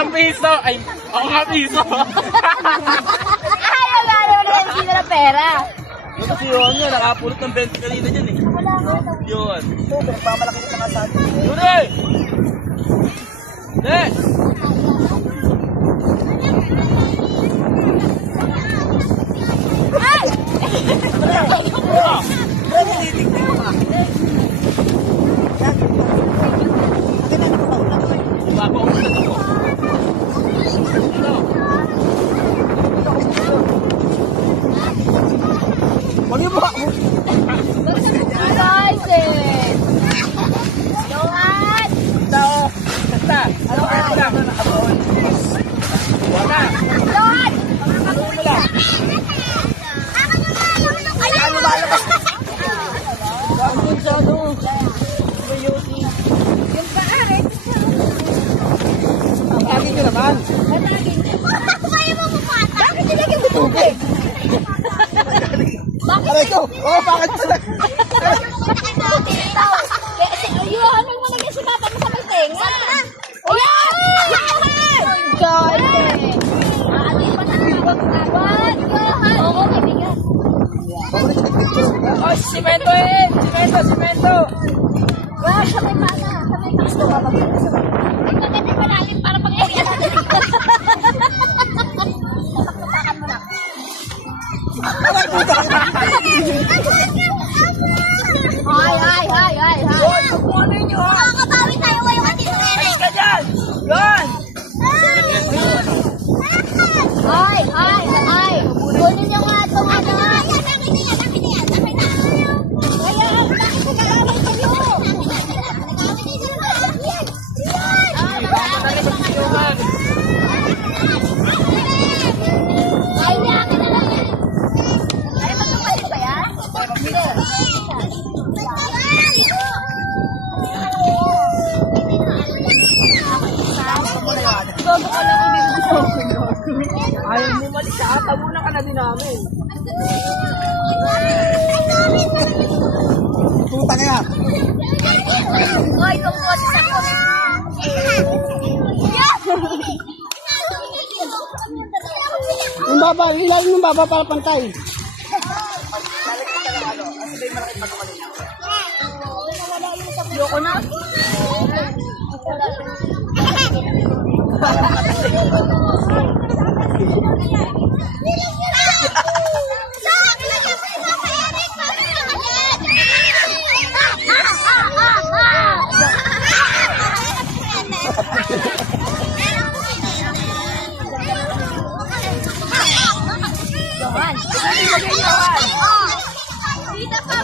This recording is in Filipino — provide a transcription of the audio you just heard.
Isang piso. Ay, ako nga piso. Ay, wala naman hindi na pera. Yung kasi yun yun, nakapulot ng 20 kanina dyan eh. Wala nga daw. Yun. Ito, pinagpamalaki ng mga saan. Yun eh! Ne! Ay! Pero tinitignan mo nga. Ipapausap ako. Huwag yung mukha mo. Guys, eh. Johan! Tao! Basta! Ano ka na? Nakabaon. Wala! Johan! Ano mo lang? Ay, ano ba? Ang sa ano. May yosi. Yung pare. Ang akin nyo naman. Kaya mo mapata. Bakit nilagyan mo tubig? Aray ko. Oh, bakit pala? Ayun, ano mo naging si Papa mo sa may tenga? Ayan! God! Oo, kaibigan. Oh, simento eh! Simento! Wow, sa may pana. Sa may gusto ka ba? Ay, maganda pa namin para pag-area natin. Tapak-tapakan mo lang. Ay. Ano nyo ha? Makakabawi tayo ngayong atinere. Ka dyan. Yan. Ay. Kunin niyo nga ito, ano. Ay, akin na lang yan. Ay, magpapalit ba yan? Gogo ka lang kung dito. Ayaw mo mali sa tabunan ka na din namin. Puta na yan. Hoy, tungkol sa ko. Yung baba, ilalim yung baba para pantay. Yoko na. Johan. Johan. Kita pa.